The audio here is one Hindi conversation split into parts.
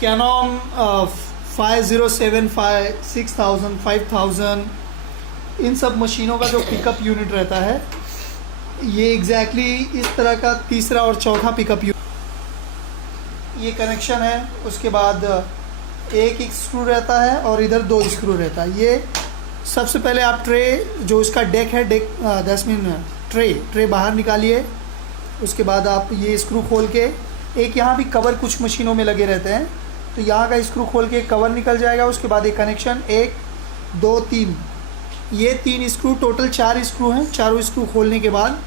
कैनॉन 5075, 6000, 5000, इन सब मशीनों का जो पिकअप यूनिट रहता है ये एग्जैक्टली इस तरह का तीसरा और चौथा पिकअप यूनिट। ये कनेक्शन है। उसके बाद एक स्क्रू रहता है और इधर 2 स्क्रू रहता है। ये सबसे पहले आप ट्रे जो इसका डेक है, डेक 10 मिनट ट्रे बाहर निकालिए। उसके बाद आप ये स्क्रू खोल के, एक यहाँ भी कवर कुछ मशीनों में लगे रहते हैं, तो यहाँ का स्क्रू खोल के कवर निकल जाएगा। उसके बाद एक कनेक्शन 1 2 3, ये 3 स्क्रू, टोटल 4 स्क्रू हैं। चारों स्क्रू खोलने के बाद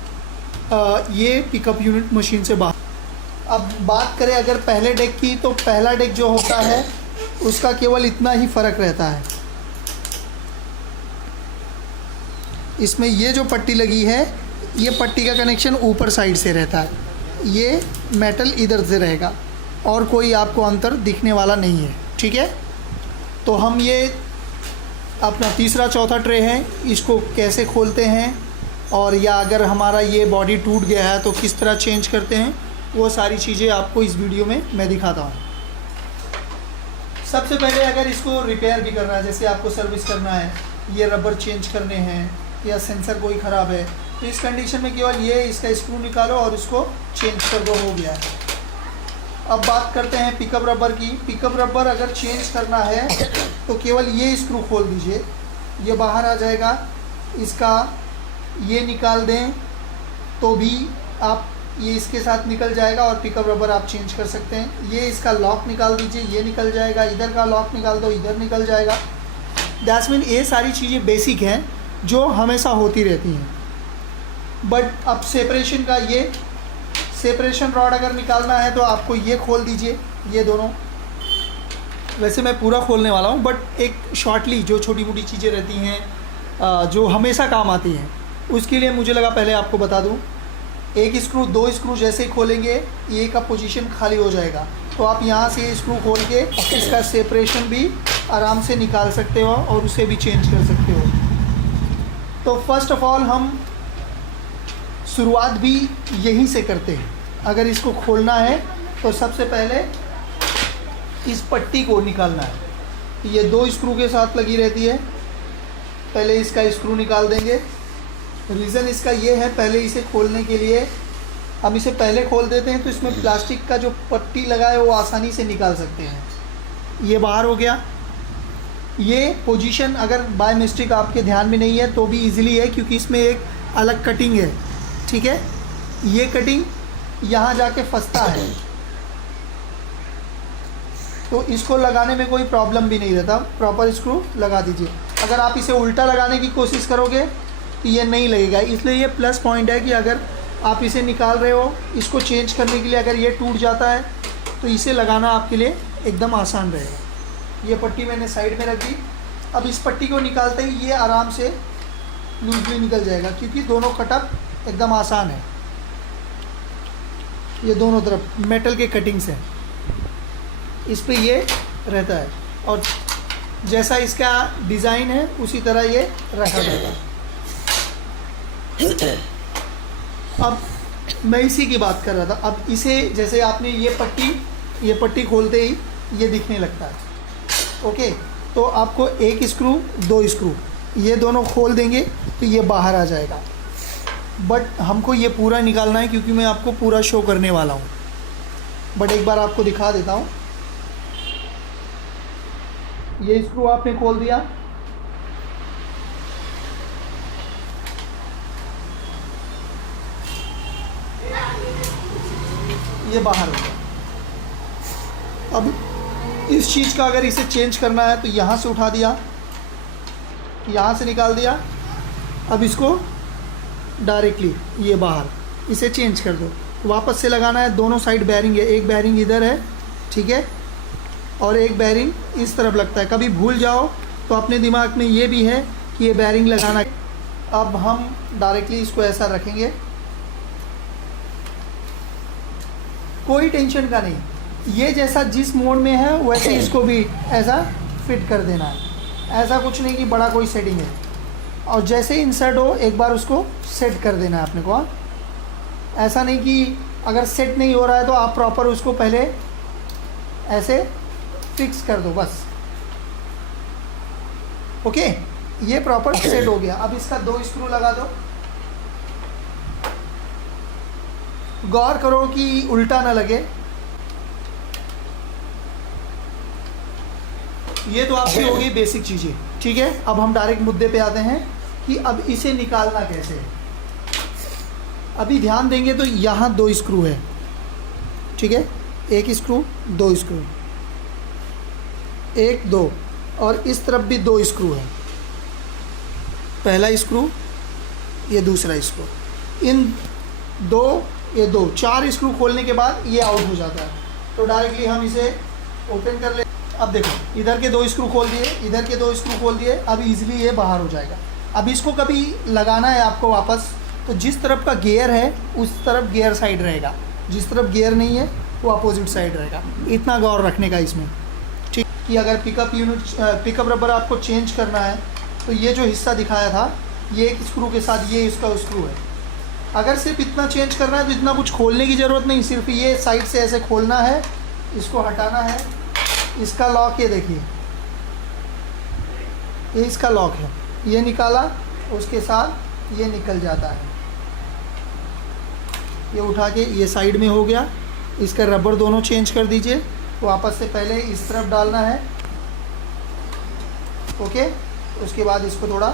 ये पिकअप यूनिट मशीन से बाहर। अब बात करें अगर पहले डेक की, तो पहला डेक जो होता है उसका केवल इतना ही फ़र्क रहता है। इसमें ये जो पट्टी लगी है, ये पट्टी का कनेक्शन ऊपर साइड से रहता है, ये मेटल इधर से रहेगा और कोई आपको अंतर दिखने वाला नहीं है। ठीक है, तो हम ये अपना तीसरा चौथा ट्रे है, इसको कैसे खोलते हैं और या अगर हमारा ये बॉडी टूट गया है तो किस तरह चेंज करते हैं, वो सारी चीज़ें आपको इस वीडियो में मैं दिखाता हूँ। सबसे पहले अगर इसको रिपेयर भी करना है, जैसे आपको सर्विस करना है, ये रबर चेंज करने हैं या सेंसर कोई ख़राब है, तो इस कंडीशन में केवल ये इसका स्क्रू निकालो और इसको चेंज कर दो, हो गया है। अब बात करते हैं पिकअप रबर की। पिकअप रबर अगर चेंज करना है तो केवल ये स्क्रू खोल दीजिए, ये बाहर आ जाएगा। इसका ये निकाल दें तो भी आप ये इसके साथ निकल जाएगा और पिकअप रबर आप चेंज कर सकते हैं। ये इसका लॉक निकाल दीजिए, ये निकल जाएगा। इधर का लॉक निकाल दो, इधर निकल जाएगा। दैट्स मीन ये सारी चीज़ें बेसिक हैं जो हमेशा होती रहती हैं। बट अब सेपरेशन का, ये सेपरेशन रॉड अगर निकालना है तो आपको ये खोल दीजिए, ये दोनों। वैसे मैं पूरा खोलने वाला हूँ, बट एक शॉर्टली जो छोटी मोटी चीज़ें रहती हैं जो हमेशा काम आती हैं, उसके लिए मुझे लगा पहले आपको बता दूँ। एक स्क्रू, 2 स्क्रू जैसे ही खोलेंगे ये का पोजीशन खाली हो जाएगा, तो आप यहाँ से स्क्रू खोल के इसका सेपरेशन भी आराम से निकाल सकते हो और उसे भी चेंज कर सकते हो। तो फर्स्ट ऑफ ऑल हम शुरुआत भी यहीं से करते हैं। अगर इसको खोलना है तो सबसे पहले इस पट्टी को निकालना है। ये 2 स्क्रू के साथ लगी रहती है। पहले इसका स्क्रू निकाल देंगे। रीज़न इसका ये है, पहले इसे खोलने के लिए हम इसे पहले खोल देते हैं तो इसमें प्लास्टिक का जो पट्टी लगा है वो आसानी से निकाल सकते हैं। ये बाहर हो गया। ये पोजीशन अगर बाय मिस्टेक आपके ध्यान में नहीं है तो भी इजीली है, क्योंकि इसमें एक अलग कटिंग है। ठीक है, ये कटिंग यहाँ जाके फंसता है, तो इसको लगाने में कोई प्रॉब्लम भी नहीं रहता। प्रॉपर स्क्रू लगा दीजिए। अगर आप इसे उल्टा लगाने की कोशिश करोगे तो ये नहीं लगेगा। इसलिए ये प्लस पॉइंट है कि अगर आप इसे निकाल रहे हो, इसको चेंज करने के लिए अगर ये टूट जाता है तो इसे लगाना आपके लिए एकदम आसान रहेगा। ये पट्टी मैंने साइड में रख दी। अब इस पट्टी को निकालते ही ये आराम से लूजली निकल जाएगा, क्योंकि दोनों कटअप एकदम आसान है। ये दोनों तरफ मेटल के कटिंग्स हैं, इस पे ये रहता है और जैसा इसका डिज़ाइन है उसी तरह ये रखा जाता है। अब मैं इसी की बात कर रहा था। अब इसे जैसे आपने ये पट्टी खोलते ही ये दिखने लगता है। ओके, तो आपको 1 स्क्रू 2 स्क्रू ये दोनों खोल देंगे तो ये बाहर आ जाएगा। बट हमको ये पूरा निकालना है क्योंकि मैं आपको पूरा शो करने वाला हूँ। बट एक बार आपको दिखा देता हूँ। ये स्क्रू आपने खोल दिया, ये बाहर हो गया। अब इस चीज़ का अगर इसे चेंज करना है तो यहाँ से उठा दिया, यहाँ से निकाल दिया। अब इसको डायरेक्टली ये बाहर इसे चेंज कर दो। वापस से लगाना है। दोनों साइड बेयरिंग है, एक बेयरिंग इधर है, ठीक है, और एक बेयरिंग इस तरफ लगता है। कभी भूल जाओ तो अपने दिमाग में ये भी है कि ये बेयरिंग लगाना है। अब हम डायरेक्टली इसको ऐसा रखेंगे, कोई टेंशन का नहीं। ये जैसा जिस मोड में है वैसे इसको भी ऐसा फिट कर देना है। ऐसा कुछ नहीं कि बड़ा कोई सेटिंग है। और जैसे ही इंसर्ट हो एक बार उसको सेट कर देना है अपने को। ऐसा नहीं कि अगर सेट नहीं हो रहा है तो आप प्रॉपर उसको पहले ऐसे फिक्स कर दो बस। ओके, ये प्रॉपर सेट हो गया। अब इसका 2 स्क्रू लगा दो। गौर करो कि उल्टा ना लगे। ये तो आपकी हो गई बेसिक चीज़ें, ठीक है। अब हम डायरेक्ट मुद्दे पे आते हैं कि अब इसे निकालना कैसे है। अभी ध्यान देंगे तो यहाँ 2 स्क्रू है, ठीक है, 1 स्क्रू 2 स्क्रू, 1 2, और इस तरफ भी 2 स्क्रू है। पहला स्क्रू, ये दूसरा स्क्रू, इन 2 ये 2 4 स्क्रू खोलने के बाद ये आउट हो जाता है। तो डायरेक्टली हम इसे ओपन कर ले। अब देखो, इधर के 2 स्क्रू खोल दिए, इधर के 2 स्क्रू खोल दिए, अब इजीली ये बाहर हो जाएगा। अब इसको कभी लगाना है आपको वापस, तो जिस तरफ का गियर है उस तरफ गियर साइड रहेगा, जिस तरफ गियर नहीं है वो अपोजिट साइड रहेगा। इतना गौर रखने का इसमें, ठीक, कि अगर पिकअप रबर आपको चेंज करना है तो ये जो हिस्सा दिखाया था, ये एक स्क्रू के साथ ये इसका स्क्रू है। अगर सिर्फ इतना चेंज करना है तो इतना कुछ खोलने की ज़रूरत नहीं, सिर्फ ये साइड से ऐसे खोलना है, इसको हटाना है। इसका लॉक ये देखिए, ये इसका लॉक है, ये निकाला, उसके साथ ये निकल जाता है। ये उठा के ये साइड में हो गया। इसका रबर दोनों चेंज कर दीजिए। वापस से पहले इस तरफ डालना है, ओके। उसके बाद इसको थोड़ा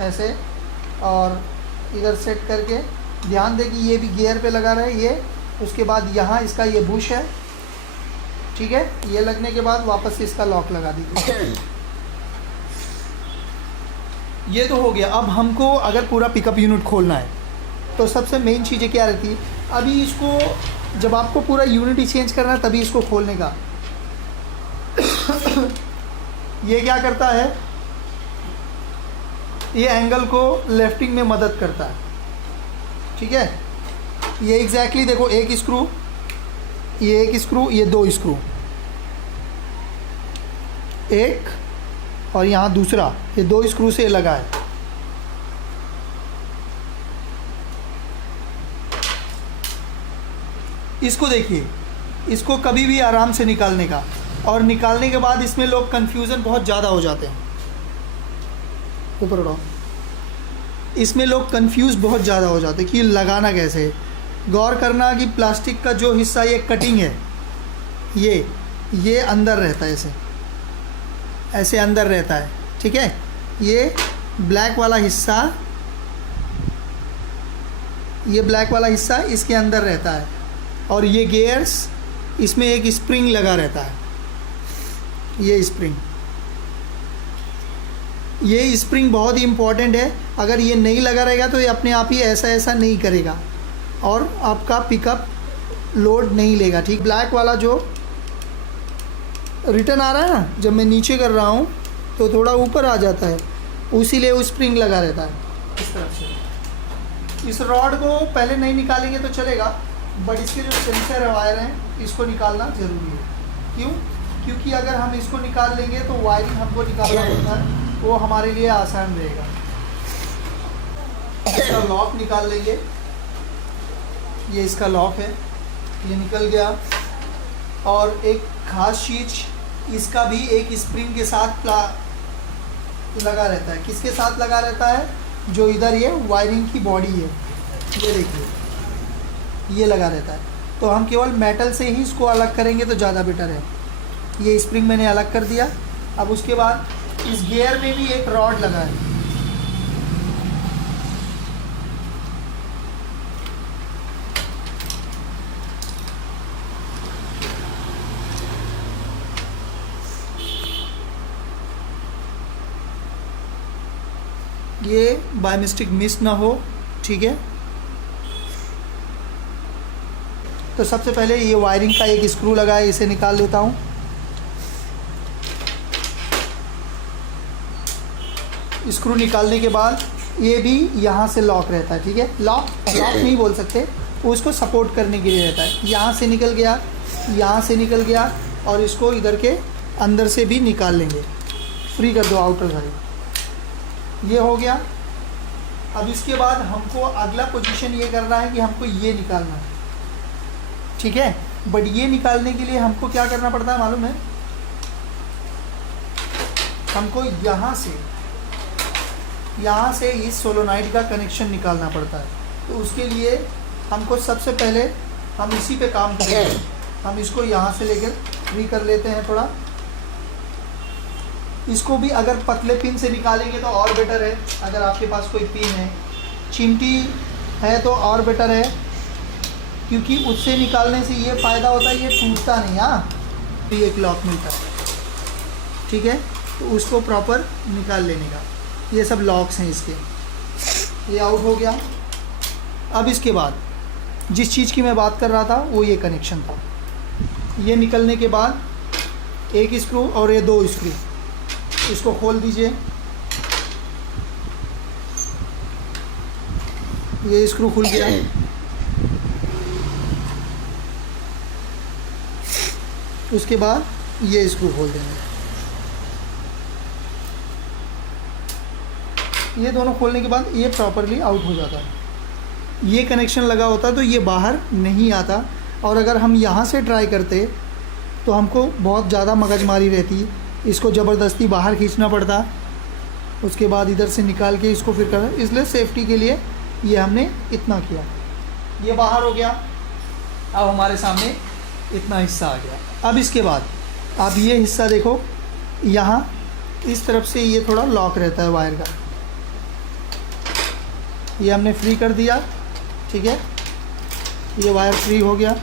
ऐसे और इधर सेट करके ध्यान दें कि ये भी गियर पे लगा रहे ये। उसके बाद यहाँ इसका ये बुश है, ठीक है। ये लगने के बाद वापस से इसका लॉक लगा दीजिए। ये तो हो गया। अब हमको अगर पूरा पिकअप यूनिट खोलना है तो सबसे मेन चीज़ें क्या रहती है। अभी इसको जब आपको पूरा यूनिट ही चेंज करना है तभी इसको खोलने का। ये क्या करता है, ये एंगल को लेफ्टिंग में मदद करता है, ठीक है। ये एग्जैक्टली देखो, 1 स्क्रू, ये 1 स्क्रू, ये 2 स्क्रू, 1 और यहाँ दूसरा, ये 2 स्क्रू से लगा है। इसको देखिए, इसको कभी भी आराम से निकालने का। और निकालने के बाद इसमें लोग कंफ्यूजन बहुत ज़्यादा हो जाते हैं। ऊपर उठाओ। इसमें लोग कंफ्यूज बहुत ज़्यादा हो जाते हैं कि लगाना कैसे है। गौर करना कि प्लास्टिक का जो हिस्सा ये कटिंग है, ये अंदर रहता है, ऐसे अंदर रहता है, ठीक है। ये ब्लैक वाला हिस्सा इसके अंदर रहता है। और ये गियर्स, इसमें एक स्प्रिंग लगा रहता है, ये स्प्रिंग बहुत ही इम्पॉर्टेंट है। अगर ये नहीं लगा रहेगा तो ये अपने आप ही ऐसा नहीं करेगा और आपका पिकअप लोड नहीं लेगा, ठीक। ब्लैक वाला जो रिटर्न आ रहा है ना, जब मैं नीचे कर रहा हूँ तो थोड़ा ऊपर आ जाता है, उसीलिए वो स्प्रिंग लगा रहता है इस तरफ से। इस रॉड को पहले नहीं निकालेंगे तो चलेगा, बट इसके जो सेंसर वायर हैं इसको निकालना ज़रूरी है। क्यों? क्योंकि अगर हम इसको निकाल लेंगे तो वायरिंग हमको निकालना पड़ता है, वो हमारे लिए आसान रहेगा। इसका लॉक निकाल लेंगे, ये इसका लॉक है, ये निकल गया। और एक खास चीज़, इसका भी एक स्प्रिंग के साथ लगा रहता है। किसके साथ लगा रहता है? जो इधर ये वायरिंग की बॉडी है, ये देखिए, ये लगा रहता है। तो हम केवल मेटल से ही इसको अलग करेंगे तो ज़्यादा बेटर है। ये स्प्रिंग मैंने अलग कर दिया। अब उसके बाद इस गियर में भी एक रॉड लगा है, ये बाय मिस्टेक मिस ना हो, ठीक है। तो सबसे पहले ये वायरिंग का एक स्क्रू लगा है, इसे निकाल लेता हूँ। स्क्रू निकालने के बाद ये भी यहाँ से लॉक रहता है, ठीक है। लॉक नहीं बोल सकते, उसको सपोर्ट करने के लिए रहता है। यहाँ से निकल गया, यहाँ से निकल गया, और इसको इधर के अंदर से भी निकाल लेंगे। फ्री कर दो आउटर साइड, ये हो गया। अब इसके बाद हमको अगला पोजीशन ये करना है कि हमको ये निकालना है, ठीक है। बट ये निकालने के लिए हमको क्या करना पड़ता है मालूम है? हमको यहाँ से इस सोलोनाइड का कनेक्शन निकालना पड़ता है। तो उसके लिए हमको सबसे पहले हम इसी पे काम करेंगे। हम इसको यहाँ से लेकर फ्री कर लेते हैं थोड़ा। इसको भी अगर पतले पिन से निकालेंगे तो और बेटर है। अगर आपके पास कोई पिन है, चिमटी है तो और बेटर है, क्योंकि उससे निकालने से ये फ़ायदा होता है, ये टूटता नहीं। हाँ, तो ये एक लॉक मिलता है, ठीक है। तो उसको प्रॉपर निकाल लेने का। ये सब लॉक्स हैं इसके। ये आउट हो गया। अब इसके बाद जिस चीज़ की मैं बात कर रहा था वो ये कनेक्शन था। ये निकलने के बाद एक स्क्रू और ये 2 स्क्रू, इसको खोल दीजिए। ये स्क्रू खुल गया। उसके बाद ये स्क्रू खोल देंगे। ये दोनों खोलने के बाद ये प्रॉपरली आउट हो जाता है। ये कनेक्शन लगा होता तो ये बाहर नहीं आता, और अगर हम यहाँ से ट्राई करते तो हमको बहुत ज़्यादा मगजमारी रहती। इसको ज़बरदस्ती बाहर खींचना पड़ता, उसके बाद इधर से निकाल के इसको फिर करना। इसलिए सेफ्टी के लिए ये हमने इतना किया। ये बाहर हो गया। अब हमारे सामने इतना हिस्सा आ गया। अब इसके बाद आप ये हिस्सा देखो, यहाँ इस तरफ से ये थोड़ा लॉक रहता है वायर का। ये हमने फ्री कर दिया, ठीक है। ये वायर फ्री हो गया।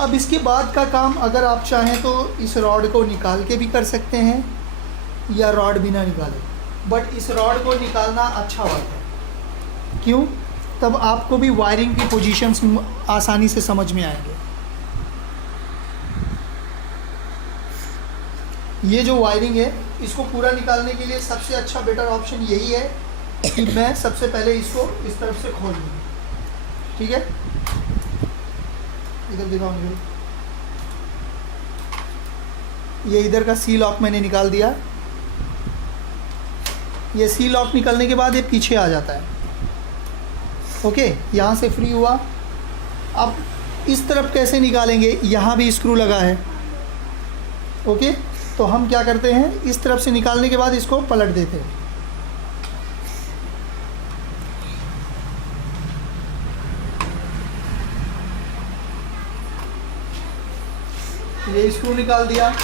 अब इसके बाद का काम अगर आप चाहें तो इस रॉड को निकाल के भी कर सकते हैं या रॉड बिना निकाले, बट इस रॉड को निकालना अच्छा होता है। क्यों? तब आपको भी वायरिंग की पोजीशंस आसानी से समझ में आएंगे। ये जो वायरिंग है इसको पूरा निकालने के लिए सबसे अच्छा बेटर ऑप्शन यही है कि मैं सबसे पहले इसको इस तरफ से खोल दूँ, ठीक है। इधर दिखाओ मुझे। ये इधर का सी लॉक मैंने निकाल दिया। ये सी लॉक निकालने के बाद ये पीछे आ जाता है। ओके, यहाँ से फ्री हुआ। अब इस तरफ कैसे निकालेंगे? यहाँ भी स्क्रू लगा है। ओके, तो हम क्या करते हैं, इस तरफ से निकालने के बाद इसको पलट देते हैं। ये स्क्रू निकाल दिया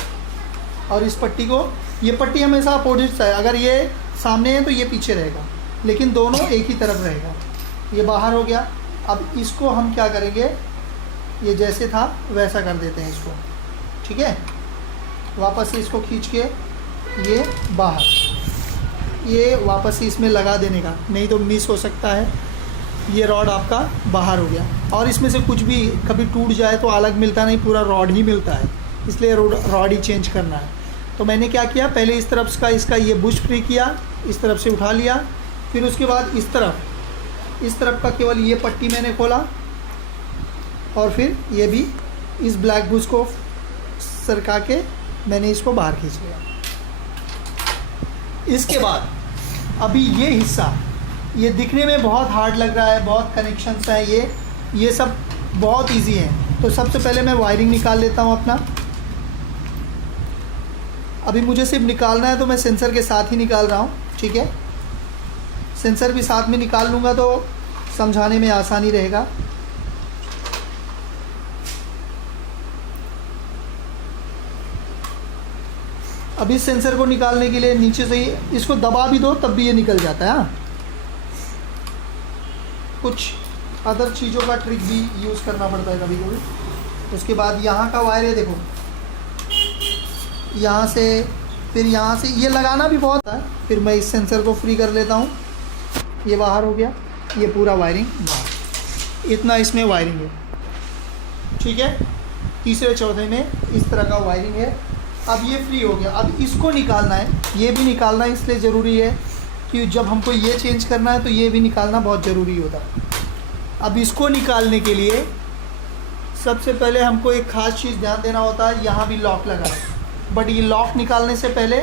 और इस पट्टी को, ये पट्टी हमेशा अपोजिट है। अगर ये सामने है तो ये पीछे रहेगा, लेकिन दोनों एक ही तरफ रहेगा। ये बाहर हो गया। अब इसको हम क्या करेंगे, ये जैसे था वैसा कर देते हैं इसको, ठीक है। वापस से इसको खींच के ये बाहर, ये वापस से इसमें लगा देने का, नहीं तो मिस हो सकता है। ये रॉड आपका बाहर हो गया। और इसमें से कुछ भी कभी टूट जाए तो अलग मिलता नहीं, पूरा रॉड ही मिलता है, इसलिए रॉड ही चेंज करना है। तो मैंने क्या किया, पहले इस तरफ का इसका ये बुश फ्री किया, इस तरफ से उठा लिया। फिर उसके बाद इस तरफ का केवल ये पट्टी मैंने खोला, और फिर ये भी इस ब्लैक बुश को सरका के मैंने इसको बाहर खींच लिया। इसके बाद अभी ये हिस्सा, ये दिखने में बहुत हार्ड लग रहा है, बहुत कनेक्शंस हैं, ये सब बहुत इजी है। तो सबसे पहले मैं वायरिंग निकाल लेता हूँ अपना। अभी मुझे सिर्फ निकालना है तो मैं सेंसर के साथ ही निकाल रहा हूँ, ठीक है। सेंसर भी साथ में निकाल लूँगा तो समझाने में आसानी रहेगा। अब इस सेंसर को निकालने के लिए नीचे से ही इसको दबा भी दो तब भी ये निकल जाता है। हाँ, कुछ अदर चीज़ों का ट्रिक भी यूज़ करना पड़ता है कभी कभी। उसके बाद यहाँ का वायर है, देखो, यहाँ से फिर यहाँ से ये लगाना भी बहुत है। फिर मैं इस सेंसर को फ्री कर लेता हूँ। ये बाहर हो गया, ये पूरा वायरिंग बाहर। इतना इसमें वायरिंग है, ठीक है। तीसरे चौथे में इस तरह का वायरिंग है। अब ये फ्री हो गया। अब इसको निकालना है, ये भी निकालना इसलिए ज़रूरी है कि जब हमको ये चेंज करना है तो ये भी निकालना बहुत ज़रूरी होता है। अब इसको निकालने के लिए सबसे पहले हमको एक ख़ास चीज़ ध्यान देना होता है। यहाँ भी लॉक लगा है, बट ये लॉक निकालने से पहले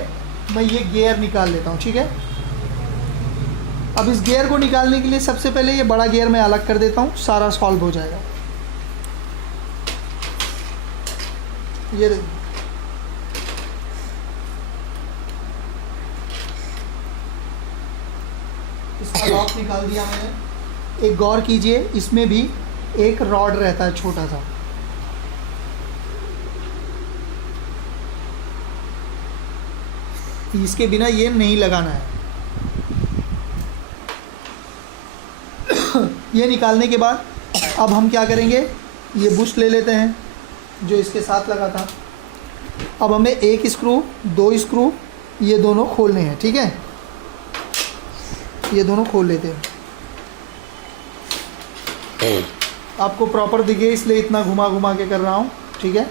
मैं ये गियर निकाल लेता हूँ, ठीक है। अब इस गियर को निकालने के लिए सबसे पहले ये बड़ा गियर मैं अलग कर देता हूँ, सारा सॉल्व हो जाएगा। ये देखो, इसका लॉक निकाल दिया मैंने। एक गौर कीजिए, इसमें भी एक रॉड रहता है छोटा सा, इसके बिना ये नहीं लगाना है। ये निकालने के बाद अब हम क्या करेंगे, ये बुश ले लेते हैं जो इसके साथ लगा था। अब हमें एक स्क्रू, दो स्क्रू, ये दोनों खोलने हैं, ठीक है। ये दोनों खोल लेते हैं। आपको प्रॉपर दिखे इसलिए इतना घुमा घुमा के कर रहा हूँ, ठीक है।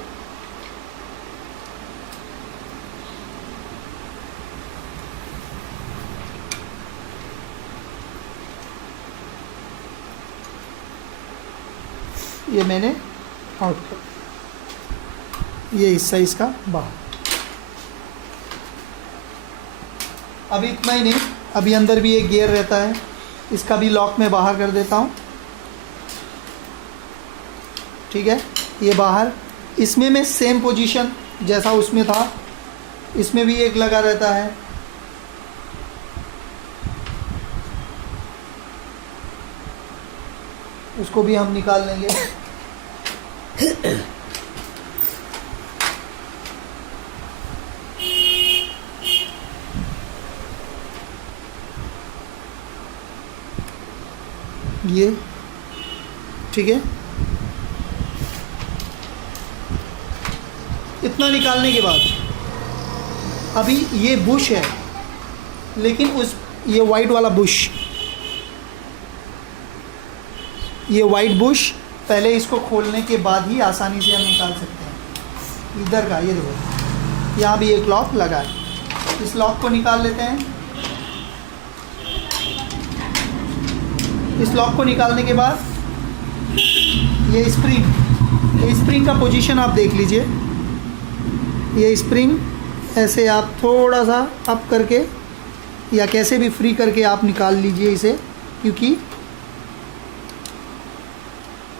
ये मैंने आउट कर, ये हिस्सा इसका बाहर। अभी इतना ही नहीं, अभी अंदर भी एक गियर रहता है, इसका भी लॉक मैं बाहर कर देता हूँ, ठीक है। ये बाहर, इसमें मैं सेम पोजीशन जैसा उसमें था, इसमें भी एक लगा रहता है। उसको भी हम निकाल लेंगे। ये ठीक है। इतना निकालने के बाद अभी ये बुश है, लेकिन उस ये वाइट वाला बुश, ये वाइट बुश पहले इसको खोलने के बाद ही आसानी से हम निकाल सकते हैं। इधर का ये देखो, यहाँ भी एक लॉक लगा है, इस लॉक को निकाल लेते हैं। इस लॉक को निकालने के बाद ये स्प्रिंग का पोजीशन आप देख लीजिए। ये स्प्रिंग ऐसे आप थोड़ा सा अप करके या कैसे भी फ्री करके आप निकाल लीजिए इसे, क्योंकि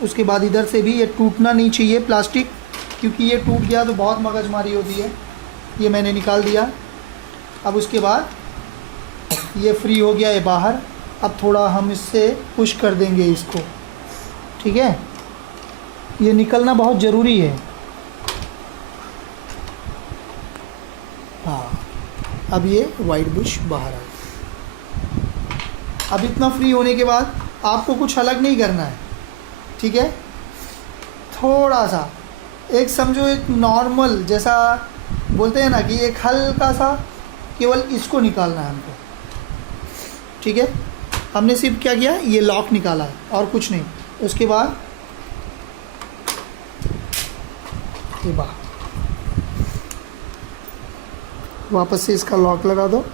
उसके बाद इधर से भी ये टूटना नहीं चाहिए प्लास्टिक, क्योंकि ये टूट गया तो बहुत मगजमारी होती है। ये मैंने निकाल दिया। अब उसके बाद ये फ्री हो गया, ये बाहर। अब थोड़ा हम इससे पुश कर देंगे इसको, ठीक है। ये निकलना बहुत ज़रूरी है। हाँ, अब ये वाइट बुश बाहर आ गया। अब इतना फ्री होने के बाद आपको कुछ अलग नहीं करना है, ठीक है। थोड़ा सा एक समझो, एक नॉर्मल जैसा बोलते हैं ना कि एक हल्का सा केवल इसको निकालना है हमको, ठीक है। हमने सिर्फ क्या किया, ये लॉक निकाला है और कुछ नहीं। उसके बाद ये बाहर, वापस से इसका लॉक लगा दो,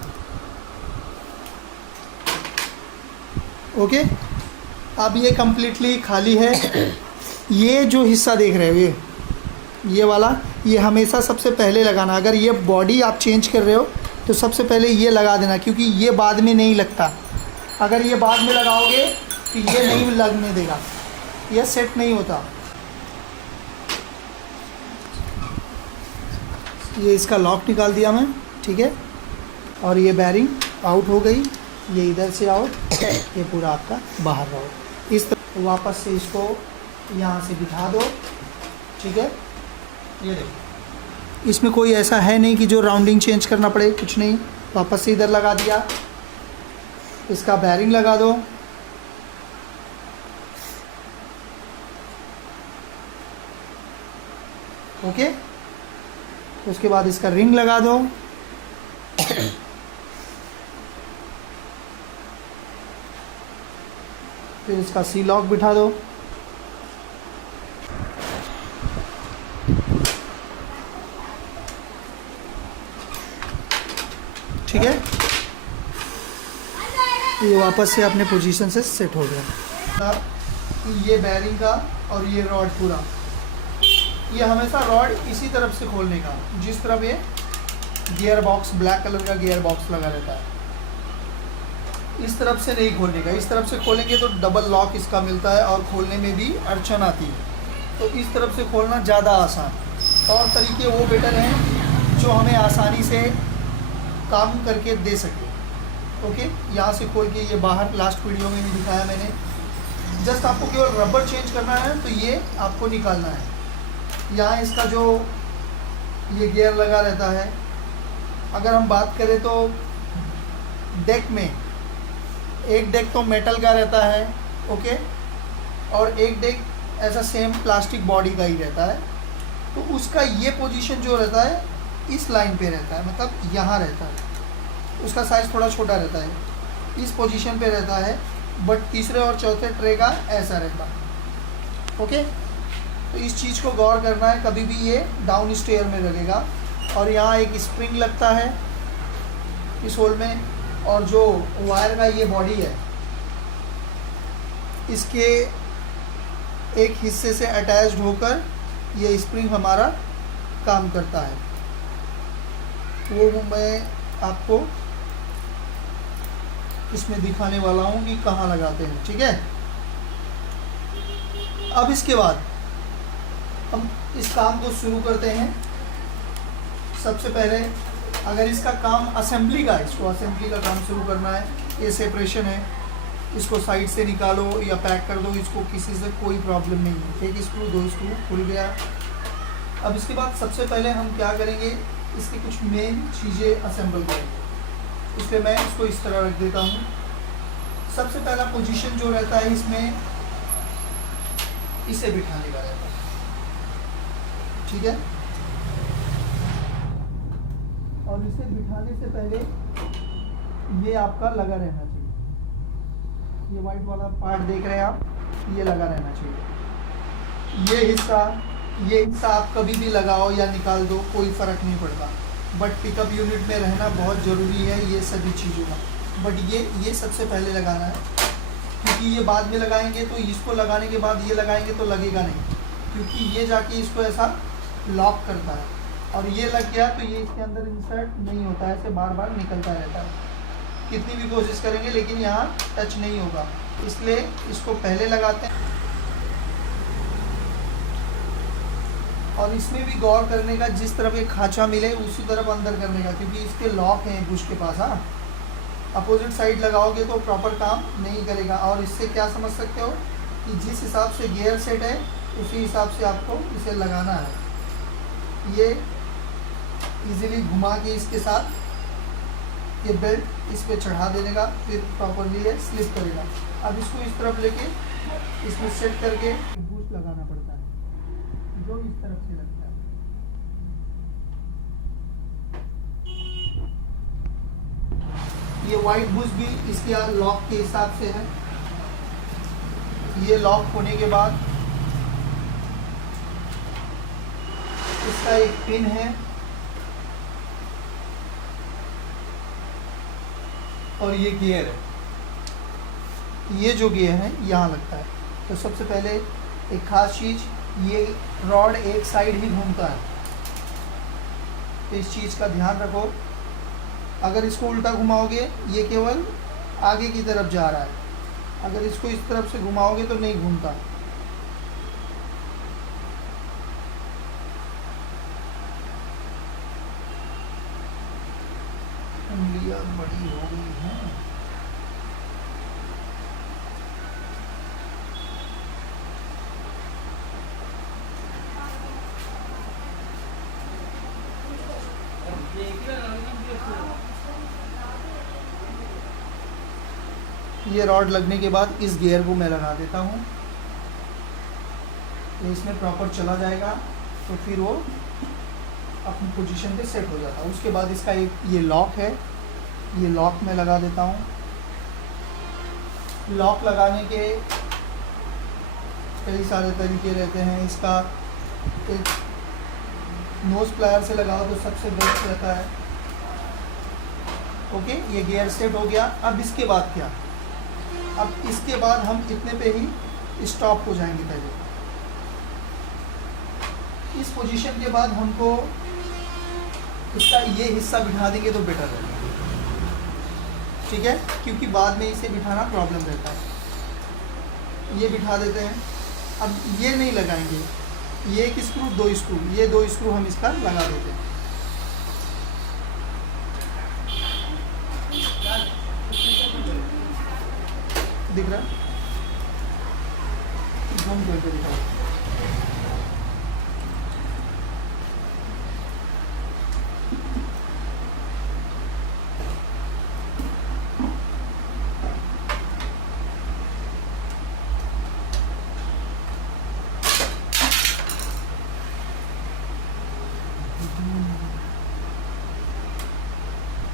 ओके। अब ये कम्प्लीटली खाली है। ये जो हिस्सा देख रहे हो, ये वाला, ये हमेशा सबसे पहले लगाना। अगर ये बॉडी आप चेंज कर रहे हो तो सबसे पहले ये लगा देना, क्योंकि ये बाद में नहीं लगता। अगर ये बाद में लगाओगे तो ये नहीं लगने देगा, ये सेट नहीं होता। ये इसका लॉक निकाल दिया मैं, ठीक है। और ये बैरिंग आउट हो गई, ये इधर से आउट, ये पूरा आपका बाहर आउट। इस तरह वापस से इसको यहाँ से बिठा दो, ठीक है। ये देखो, इसमें कोई ऐसा है नहीं कि जो राउंडिंग चेंज करना पड़े, कुछ नहीं। वापस से इधर लगा दिया, इसका बैरिंग लगा दो, ओके। उसके बाद इसका रिंग लगा दो, फिर इसका सी लॉक बिठा दो, ठीक है। ये वापस से अपने पोजीशन से सेट हो गया। ये बैरिंग का और ये रॉड पूरा, ये हमेशा रॉड इसी तरफ से खोलने का, जिस तरफ ये गियर बॉक्स, ब्लैक कलर का गियर बॉक्स लगा रहता है, इस तरफ से नहीं खोलने का। इस तरफ से खोलेंगे तो डबल लॉक इसका मिलता है और खोलने में भी अड़चन आती है, तो इस तरफ से खोलना ज़्यादा आसान। तौर तरीके वो बेटर हैं जो हमें आसानी से काम करके दे सके। ओके, यहाँ से खोल के ये बाहर लास्ट वीडियो में भी दिखाया मैंने। जस्ट आपको केवल रबर चेंज करना है तो ये आपको निकालना है। यहाँ इसका जो ये गियर लगा रहता है, अगर हम बात करें तो डेक में एक डेक तो मेटल का रहता है, ओके, और एक डेक ऐसा सेम प्लास्टिक बॉडी का ही रहता है। तो उसका ये पोजीशन जो रहता है इस लाइन पे रहता है, मतलब यहाँ रहता है। उसका साइज़ थोड़ा छोटा रहता है, इस पोजीशन पे रहता है, बट तीसरे और चौथे ट्रे का ऐसा रहता है। ओके, तो इस चीज़ को गौर करना है, कभी भी ये डाउन स्टेयर में लगेगा। और यहाँ एक स्प्रिंग लगता है इस होल में, और जो वायर का ये बॉडी है इसके एक हिस्से से अटैच्ड होकर ये स्प्रिंग हमारा काम करता है। वो मैं आपको इसमें दिखाने वाला हूँ कि कहाँ लगाते हैं, ठीक है। अब इसके बाद हम इस काम को शुरू करते हैं। सबसे पहले अगर इसका काम असेंबली का है, इसको असेंबली का काम शुरू करना है। ये सेपरेशन है, इसको साइड से निकालो या पैक कर दो, इसको किसी से कोई प्रॉब्लम नहीं है। एक स्क्रू, दो स्क्रू खुल गया। अब इसके बाद सबसे पहले हम क्या करेंगे, इसकी कुछ मेन चीज़ें असेंबल करेंगे। इसलिए मैं इसको इस तरह रख देता हूँ। सबसे पहला पोजीशन जो रहता है इसमें, इसे बिठाने का रहता है, ठीक है। और इसे बिठाने से पहले ये आपका लगा रहना चाहिए। ये वाइट वाला पार्ट देख रहे हैं आप, ये लगा रहना चाहिए। ये हिस्सा आप कभी भी लगाओ या निकाल दो, कोई फ़र्क नहीं पड़ता। बट पिकअप यूनिट में रहना बहुत ज़रूरी है ये सभी चीज़ों का। बट ये सबसे पहले लगाना है, क्योंकि ये बाद में लगाएंगे तो इसको लगाने के बाद ये लगाएंगे तो लगेगा नहीं, क्योंकि ये जाके इसको ऐसा लॉक करता है। और ये लग गया तो ये इसके अंदर इंसर्ट नहीं होता है, ऐसे बार बार निकलता रहता है। कितनी भी कोशिश करेंगे लेकिन यहाँ टच नहीं होगा, इसलिए इसको पहले लगाते हैं। और इसमें भी गौर करने का, जिस तरफ एक खांचा मिले उसी तरफ अंदर करने का, क्योंकि इसके लॉक हैं बुश के पास। हाँ, अपोजिट साइड लगाओगे तो प्रॉपर काम नहीं करेगा। और इससे क्या समझ सकते हो कि जिस हिसाब से गियर सेट है उसी हिसाब से आपको इसे लगाना है। ये इजीली घुमा के इसके साथ ये बेल्ट इस पे चढ़ा देने का, फिर प्रॉपरली ये स्लिप करेगा। अब इसको इस तरफ लेके इसमें सेट करके बूस्ट लगाना पड़ता है, जो इस तरफ से लगता है। ये वाइट बूस्ट भी इसके लॉक के हिसाब से है। ये लॉक होने के बाद इसका एक पिन है और ये गियर है। ये जो गियर है यहाँ लगता है। तो सबसे पहले एक खास चीज़, ये रॉड एक साइड ही घूमता है, तो इस चीज़ का ध्यान रखो। अगर इसको उल्टा घुमाओगे ये केवल आगे की तरफ जा रहा है, अगर इसको इस तरफ से घुमाओगे तो नहीं घूमता। उंगलियां बड़ी हो गई हैं। ये रॉड लगने के बाद इस गियर को मैं लगा देता हूँ, तो इसमें प्रॉपर चला जाएगा, तो फिर वो अपनी पोजीशन पे सेट हो जाता है। उसके बाद इसका एक ये लॉक है, ये लॉक में लगा देता हूँ। लॉक लगाने के कई सारे तरीके रहते हैं। इसका एक नोज प्लायर से लगाओ तो सबसे बेस्ट रहता है। ओके, ये गियर सेट हो गया। अब इसके बाद क्या, अब इसके बाद हम इतने पे ही स्टॉप हो जाएंगे। पहले इस पोजीशन के बाद हमको इसका ये हिस्सा बिठा देंगे तो बेटर रहेगा, ठीक है, क्योंकि बाद में इसे बिठाना प्रॉब्लम रहता है। ये बिठा देते हैं। अब ये नहीं लगाएंगे, ये एक स्क्रू, दो स्क्रू, ये दो स्क्रू हम इसका लगा देते हैं। दिख रहा है? हम करके दिखाओ।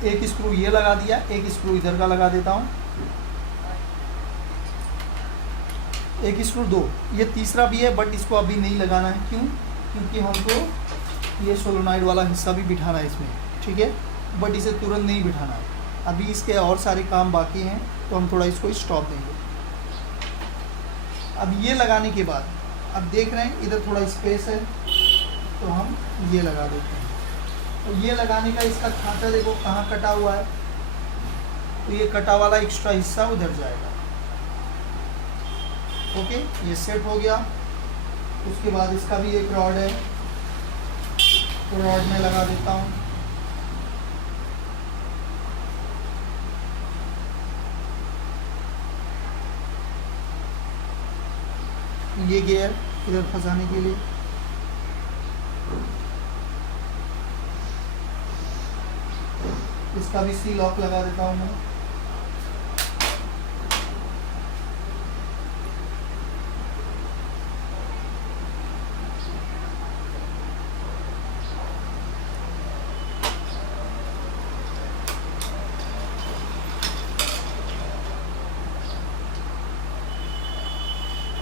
एक स्क्रू ये लगा दिया, एक स्क्रू इधर का लगा देता हूँ, एक स्क्रू दो, ये तीसरा भी है बट इसको अभी नहीं लगाना है। क्यों? क्योंकि हमको ये सोलोनाइड वाला हिस्सा भी बिठाना है इसमें, ठीक है, बट इसे तुरंत नहीं बिठाना है, अभी इसके और सारे काम बाकी हैं, तो हम थोड़ा इसको स्टॉप देंगे। अब ये लगाने के बाद, अब देख रहे हैं इधर थोड़ा स्पेस है, तो हम ये लगा देते हैं। तो ये लगाने का इसका खांचा देखो कहाँ कटा हुआ है, तो ये कटा वाला एक्स्ट्रा हिस्सा उधर जाएगा। ओके, ये सेट हो गया। उसके बाद इसका भी एक रॉड है, तो रॉड में लगा देता हूँ। ये गियर इधर फंसाने के लिए, इसका भी सी लॉक लगा देता हूँ मैं।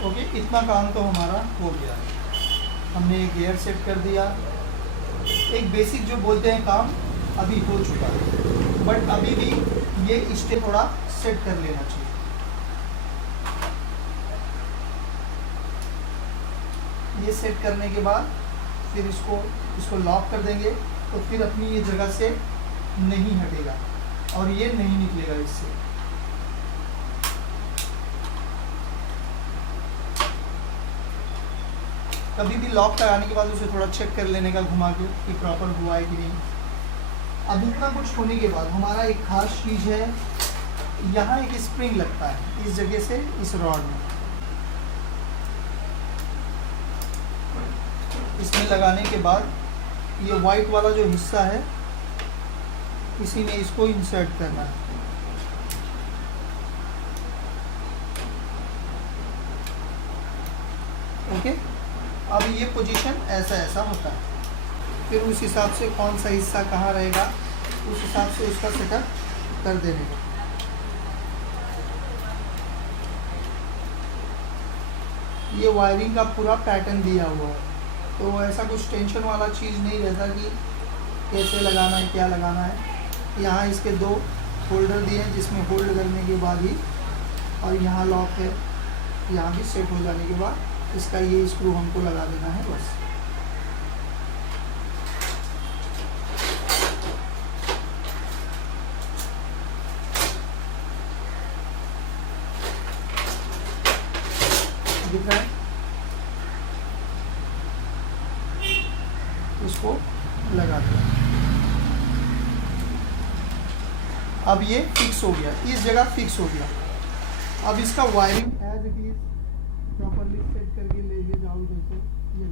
ओके, इतना काम तो हमारा हो गया है। हमने एक गियर सेट कर दिया, एक बेसिक जो बोलते हैं काम अभी हो चुका है, बट अभी भी ये स्टेप थोड़ा सेट कर लेना चाहिए। ये सेट करने के बाद फिर इसको लॉक कर देंगे, तो फिर अपनी ये जगह से नहीं हटेगा और ये नहीं निकलेगा इससे। कभी भी लॉक लगाने के बाद उसे थोड़ा चेक कर लेने का घुमा के कि प्रॉपर हुआ है कि नहीं। अब इतना कुछ होने के बाद हमारा एक खास चीज़ है, यहाँ एक स्प्रिंग लगता है इस जगह से इस रॉड में। इसमें लगाने के बाद ये वाइट वाला जो हिस्सा है इसी में इसको इंसर्ट करना है। ओके, अब ये पोजीशन ऐसा होता है, फिर उस हिसाब से कौन सा हिस्सा कहाँ रहेगा उस हिसाब से उसका सेटअप कर देने का। ये वायरिंग का पूरा पैटर्न दिया हुआ है, तो ऐसा कुछ टेंशन वाला चीज़ नहीं रहता कि कैसे लगाना है क्या लगाना है। यहाँ इसके दो होल्डर दिए हैं जिसमें होल्ड करने के बाद ही, और यहाँ लॉक है, यहाँ भी सेट हो जाने के बाद इसका ये स्क्रू हमको लगा देना है बस। दिख रहा है? इसको लगा दिया। अब ये फिक्स हो गया, इस जगह फिक्स हो गया। अब इसका wiring as it is properly set करके ले जाओ। जैसे ये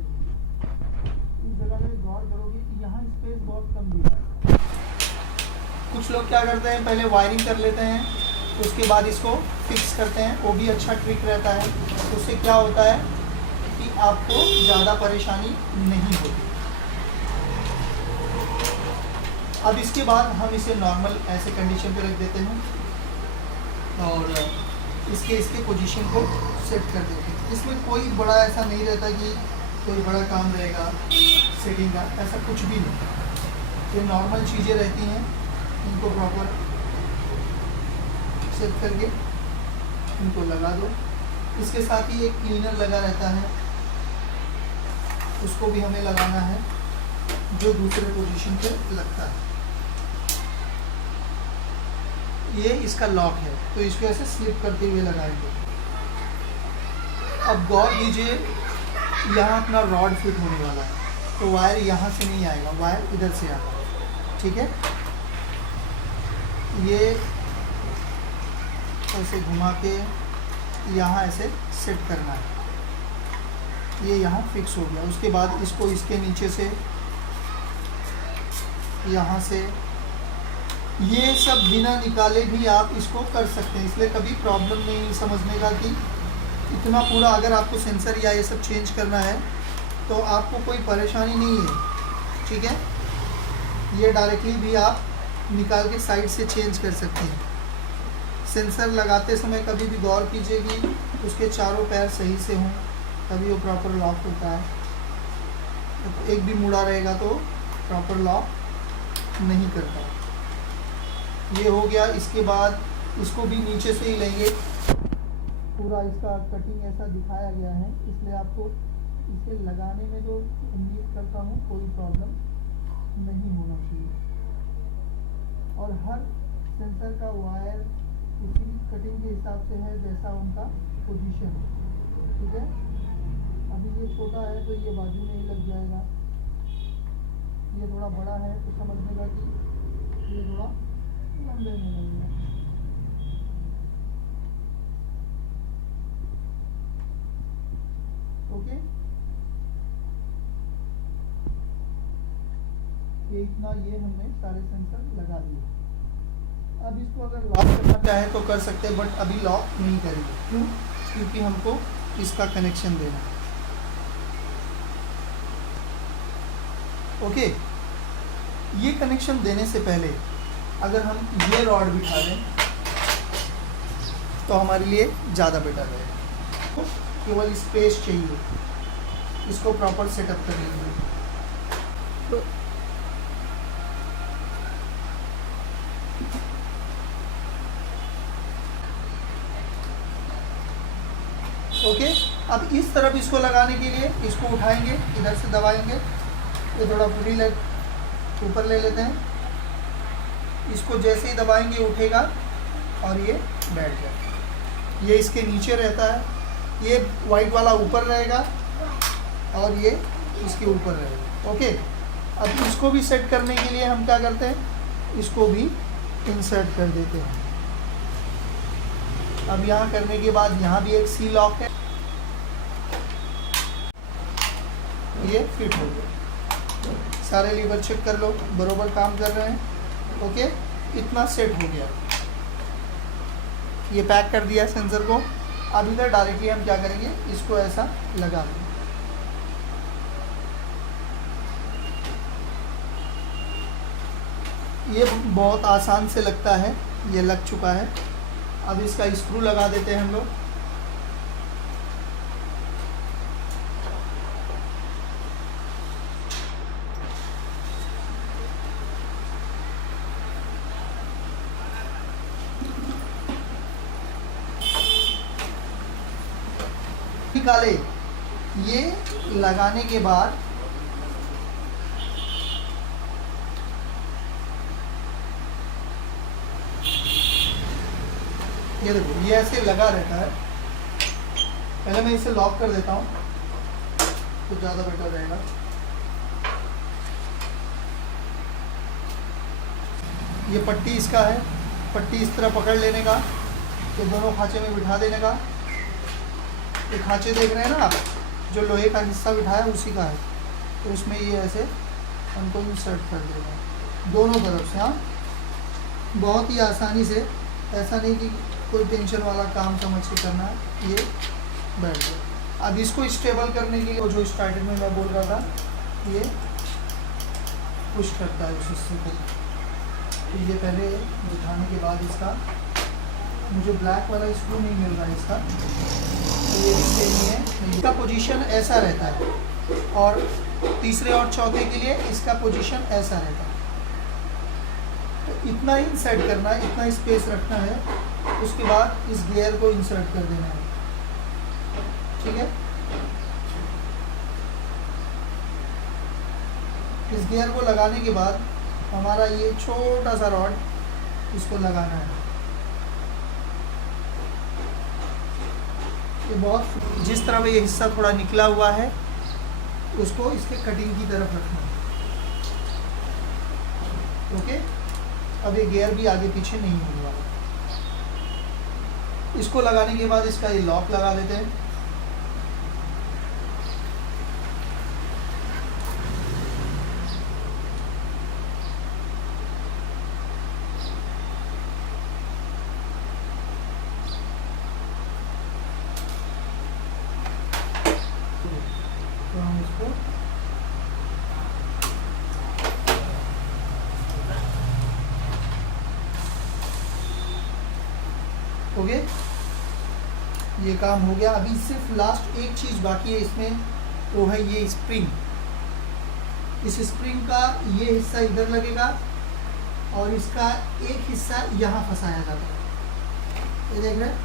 इस जगह पे गौर करोगे कि यहाँ स्पेस बहुत कम दिया है। कुछ लोग क्या करते हैं, पहले वायरिंग कर लेते हैं, उसके बाद इसको फिक्स करते हैं, वो भी अच्छा ट्रिक रहता है। उससे क्या होता है कि आपको ज़्यादा परेशानी नहीं होती। अब इसके बाद हम इसे नॉर्मल ऐसे कंडीशन पे रख देते हैं और इसके पोजीशन को सेट कर देते हैं। इसमें कोई बड़ा ऐसा नहीं रहता कि कोई बड़ा काम रहेगा सेटिंग का, ऐसा कुछ भी नहीं। ये नॉर्मल चीज़ें रहती हैं, इनको प्रॉपर सेट करके इनको लगा दो। इसके साथ ही एक क्लीनर लगा रहता है, उसको भी हमें लगाना है, जो दूसरे पोजीशन पे लगता है। ये इसका लॉक है, तो इसको ऐसे स्लिप करते हुए लगाएंगे। अब गौर कीजिए यहाँ अपना रॉड फिट होने वाला है, तो वायर यहाँ से नहीं आएगा, वायर इधर से आता है। ठीक है, ये ऐसे घुमा के यहाँ ऐसे सेट करना है, ये यहाँ फिक्स हो गया। उसके बाद इसको इसके नीचे से यहाँ से, ये सब बिना निकाले भी आप इसको कर सकते हैं, इसलिए कभी प्रॉब्लम नहीं समझने का कि इतना पूरा अगर आपको सेंसर या ये सब चेंज करना है तो आपको कोई परेशानी नहीं है। ठीक है, ये डायरेक्टली भी आप निकाल के साइड से चेंज कर सकते हैं। सेंसर लगाते समय कभी भी गौर कीजिए कि उसके चारों पैर सही से हों, तभी वो प्रॉपर लॉक होता है। तो एक भी मुड़ा रहेगा तो प्रॉपर लॉक नहीं करता। ये हो गया। इसके बाद इसको भी नीचे से ही लेंगे, पूरा इसका कटिंग ऐसा दिखाया गया है, इसलिए आपको इसे लगाने में तो उम्मीद करता हूँ कोई प्रॉब्लम नहीं होना चाहिए। और हर सेंसर का वायर उसी कटिंग के हिसाब से है जैसा उनका पोजीशन है। ठीक है, अभी ये छोटा है तो ये बाजू में ही लग जाएगा, ये थोड़ा बड़ा है तो समझने का कि ये थोड़ा लंबे में लगेगा। ओके, ये इतना, ये हमने सारे सेंसर लगा दिए। अब इसको अगर लॉक करना चाहे तो कर सकते हैं, बट अभी लॉक नहीं करेंगे। क्यों? क्योंकि हमको इसका कनेक्शन देना है। ओके, ये कनेक्शन देने से पहले अगर हम ये रॉड बिठा दें तो हमारे लिए ज़्यादा बेटर रहेगा। केवल स्पेस चाहिए, इसको प्रॉपर सेटअप करने के लिए। तो ओके, अब इस तरफ इसको लगाने के लिए इसको उठाएंगे, इधर से दबाएंगे, ये थोड़ा पूरी लेग ऊपर ले लेते हैं। इसको जैसे ही दबाएंगे उठेगा और ये बैठ जाएगा। ये इसके नीचे रहता है, ये वाइट वाला ऊपर रहेगा और ये इसके ऊपर रहेगा। ओके, अब इसको भी सेट करने के लिए हम क्या करते हैं, इसको भी इंसर्ट कर देते हैं। अब यहाँ करने के बाद यहाँ भी एक सी लॉक है, ये फिट हो गया। सारे लीवर चेक कर लो, बरोबर काम कर रहे हैं। ओके, इतना सेट हो गया। ये पैक कर दिया सेंसर को। अब इधर डायरेक्टली हम क्या करेंगे, इसको ऐसा लगा देंगे। ये बहुत आसान से लगता है, ये लग चुका है। अब इसका स्क्रू लगा देते हैं हम लोग। निकाले, ये लगाने के बाद ये देखो, ये ऐसे लगा रहता है। पहले मैं इसे लॉक कर देता हूँ तो ज़्यादा बेटर रहेगा। ये पट्टी इसका है, पट्टी इस तरह पकड़ लेने का, ये दोनों खांचे में बिठा देने का। ये खांचे देख रहे हैं ना आप, जो लोहे का हिस्सा बिठाया उसी का है, तो उसमें ये ऐसे उनको इंसर्ट कर देना दोनों तरफ से। हाँ, बहुत ही आसानी से, ऐसा नहीं कि कोई टेंशन वाला काम समझ के करना है। ये बैठ गया। अब इसको स्टेबल करने के लिए जो स्टार्टिंग में मैं बोल रहा था, ये पुश करता है उस हिस्से को। तो ये पहले बिठाने के बाद इसका, मुझे ब्लैक वाला स्क्रू नहीं मिल रहा है इसका, तो ये भी सेम ही है। इसका पोजीशन ऐसा रहता है और तीसरे और चौथे के लिए इसका पोजीशन ऐसा रहता है। तो इतना ही इंसर्ट करना है, इतना स्पेस रखना है। उसके बाद इस गियर को इंसर्ट कर देना है। ठीक है, इस गियर को लगाने के बाद हमारा ये छोटा सा रॉड इसको लगाना है। ये बहुत, जिस तरह ये हिस्सा थोड़ा निकला हुआ है उसको इसके कटिंग की तरफ रखना है। ओके, अब ये गियर भी आगे पीछे नहीं होने वाला। इसको लगाने के बाद इसका ये लॉक लगा देते हैं। तो हम इसको ओके, ये काम हो गया। अभी सिर्फ लास्ट एक चीज़ बाकी है इसमें, वो है ये स्प्रिंग। इस स्प्रिंग का ये हिस्सा इधर लगेगा और इसका एक हिस्सा यहाँ फंसाया जाता है। ये देख रहे हैं,